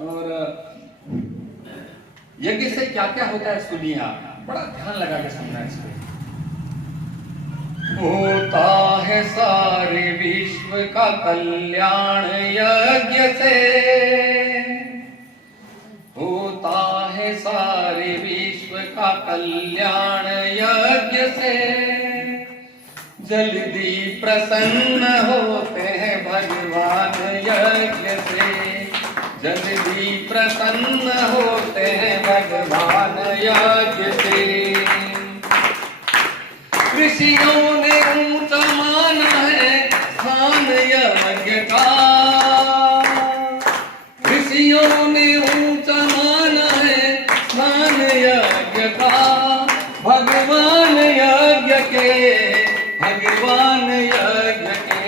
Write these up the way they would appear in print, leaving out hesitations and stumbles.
और यज्ञ से क्या क्या होता है सुनिए आप, बड़ा ध्यान लगा के सुनना इसको। होता है सारे विश्व का कल्याण यज्ञ से, होता है सारे विश्व का कल्याण यज्ञ से, जल्दी प्रसन्न होते हैं भगवान यज्ञ से, जल्दी प्रसन्न होते हैं भगवान यज्ञ से। ऋषियों ने ऊंचा माना है स्थान यज्ञ का, ऋषियों ने ऊंचा माना है स्थान यज्ञ का, भगवान यज्ञ के, भगवान यज्ञ के।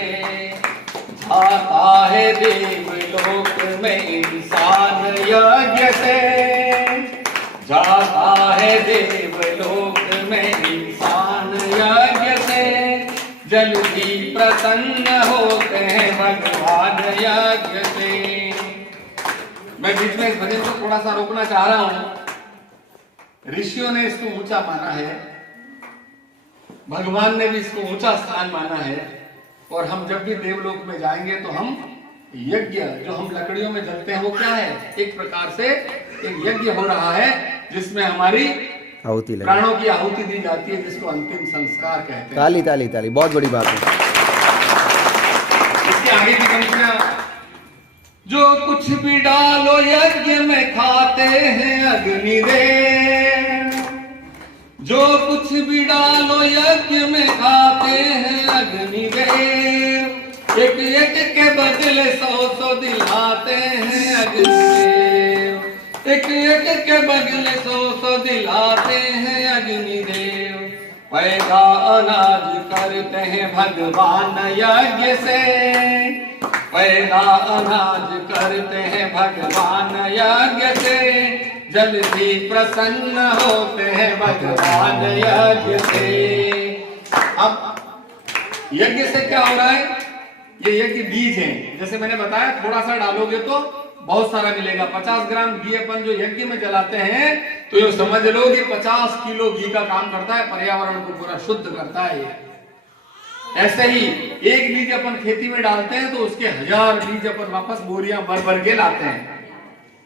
जाता है देवलोक में इंसान यज्ञ से, जाता है देवलोक में इंसान यज्ञ से, जल्दी प्रसन्न होते हैं भगवान यज्ञ से। मैं बीच में इस भजन को थोड़ा सा रोकना चाह रहा हूं। ऋषियों ने इसको ऊंचा माना है, भगवान ने भी इसको ऊंचा स्थान माना है, और हम जब भी देवलोक में जाएंगे तो हम यज्ञ जो हम लकड़ियों में जलते हैं वो क्या है, एक प्रकार से एक यज्ञ हो रहा है जिसमें हमारी आहुति प्राणों की आहुति दी जाती है, जिसको अंतिम संस्कार कहते हैं। ताली ताली ताली, बहुत बड़ी बात है। इसके आगे की पंक्तियां, जो कुछ भी डालो यज्ञ में खाते हैं अग्निदेव, जो कुछ भी डालो यज्ञ में खाते हैं अग्निदेव, एक एक के बदले 100 दिलाते हैं अग्निदेव, एक एक के बदले 100 दिलाते हैं अग्निदेव। पैदा अनाज करते हैं भगवान यज्ञ से, पैदा अनाज करते हैं भगवान यज्ञ से, जल्दी प्रसन्न होते हैं भगवान यज्ञ से। अब यज्ञ से क्या हो रहा है, ये यज्ञ बीज है। जैसे मैंने बताया थोड़ा सा डालोगे तो बहुत सारा मिलेगा। 50 ग्राम घी अपन जो यज्ञ में जलाते हैं तो ये समझ लो कि 50 किलो घी का काम करता है, पर्यावरण को पूरा शुद्ध करता है। ऐसे ही एक बीज अपन खेती में डालते हैं तो उसके 1000 बीज अपन वापस बोरियां भर भर के लाते हैं,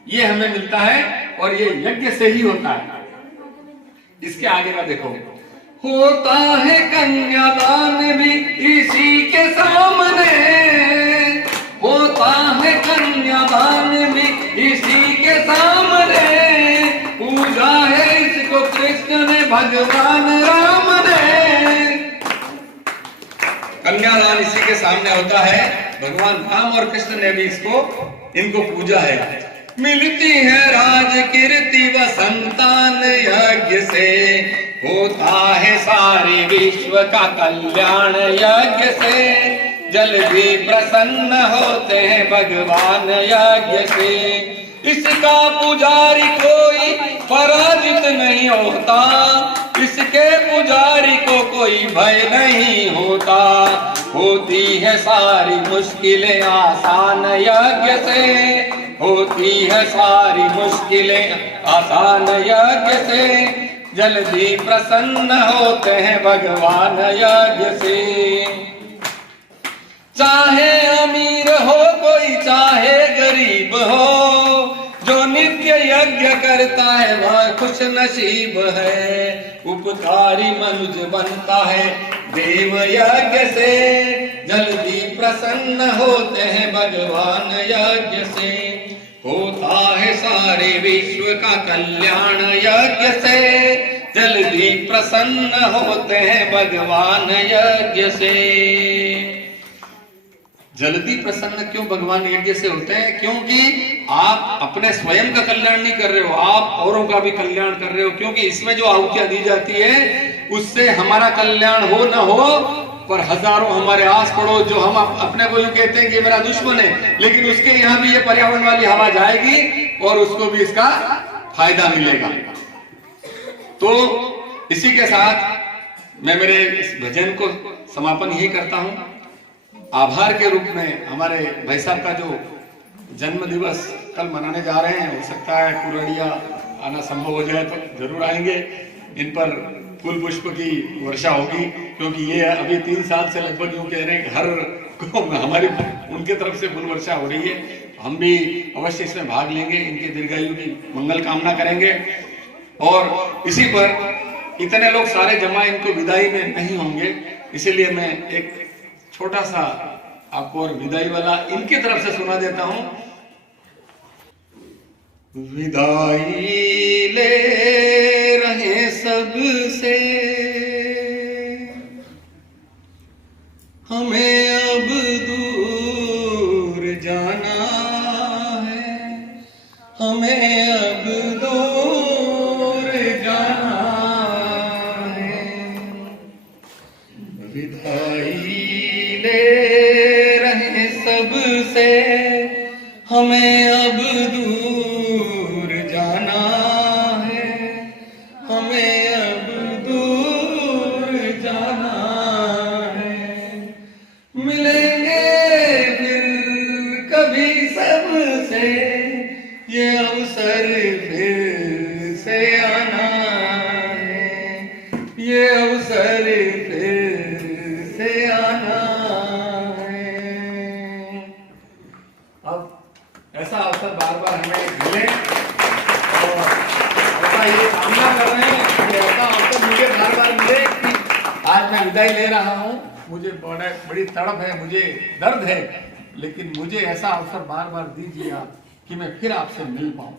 ये हमें मिलता है और ये यज्ञ से ही होता है। इसके आगे का देखो, होता है कन्यादान भी इसी के सामने, होता है कन्यादान भी इसी के सामने, पूजा है इसको कृष्ण ने भगवान राम ने। कन्यादान इसी के सामने होता है, भगवान राम और कृष्ण ने भी इनको पूजा है। मिलती है राज कीर्ति व संतान यज्ञ से, होता है सारे विश्व का कल्याण यज्ञ से, जल्दी प्रसन्न होते हैं भगवान यज्ञ से। इसका पुजारी कोई पराजित नहीं होता, इसके पुजारी को कोई भय नहीं होता, होती है सारी मुश्किलें आसान यज्ञ से, होती है सारी मुश्किलें आसान यज्ञ से, जल्दी प्रसन्न होते हैं भगवान यज्ञ से। चाहे अमीर हो कोई चाहे गरीब हो, जो नित्य यज्ञ करता है वह खुश नसीब है, उपकारी मनुज बनता है देव यज्ञ से, जल्दी प्रसन्न होते हैं भगवान यज्ञ से। होता है सारे विश्व का कल्याण यज्ञ से, जल्दी प्रसन्न होते हैं भगवान यज्ञ से। जल्दी प्रसन्न क्यों भगवान यज्ञ से होते हैं? क्योंकि आप अपने स्वयं का कल्याण नहीं कर रहे हो, आप औरों का भी कल्याण कर रहे हो। क्योंकि इसमें जो आहुतियां दी जाती है उससे हमारा कल्याण हो न हो, पर हजारों हमारे आस पड़ोस जो हम अपने को यूं कहते हैं कि मेरा दुश्मन है, लेकिन उसके यहाँ भी ये पर्यावरण वाली हवा जाएगी और उसको भी इसका फायदा मिलेगा। तो इसी के साथ मैं मेरे इस भजन को समापन यही करता हूं। आभार के रूप में हमारे भाई साहब का जो जन्म दिवस कल मनाने जा रहे हैं। हो सकता है कुरड़िया आना संभव हो जाए तो जरूर आएंगे। इन पर फूल पुष्प की वर्षा होगी, क्योंकि ये अभी 3 साल से लगभग यूँ कह रहे हैं कि हर को हमारी उनके तरफ से फूल वर्षा हो रही है। हम भी अवश्य इसमें भाग लेंगे, इनके दीर्घायु की मंगल कामना करेंगे। और इसी पर इतने लोग सारे जमा इनको विदाई में नहीं होंगे, इसीलिए मैं एक छोटा सा आपको और विदाई वाला इनकी तरफ से सुना देता हूं। विदाई ले रहे सबसे, हमें अब दूर जाना है, हमें अब दूर जाना है। विदाई ले रहे सबसे, हमें अब दूर जाना है, हमें अब दूर जाना है। मिलेंगे फिर कभी सबसे, ये अवसर फिर से आना है, ये अवसर फिर से आना है। अब ऐसा अवसर बार बार हमें मिले और ऐसा ये कामना कर रहे हैं कि ऐसा अवसर मुझे बार बार मिले कि आज मैं विदाई ले रहा हूँ। मुझे बड़ी तड़प है, मुझे दर्द है, लेकिन मुझे ऐसा अवसर बार बार दीजिए आप कि मैं फिर आपसे मिल पाऊँ।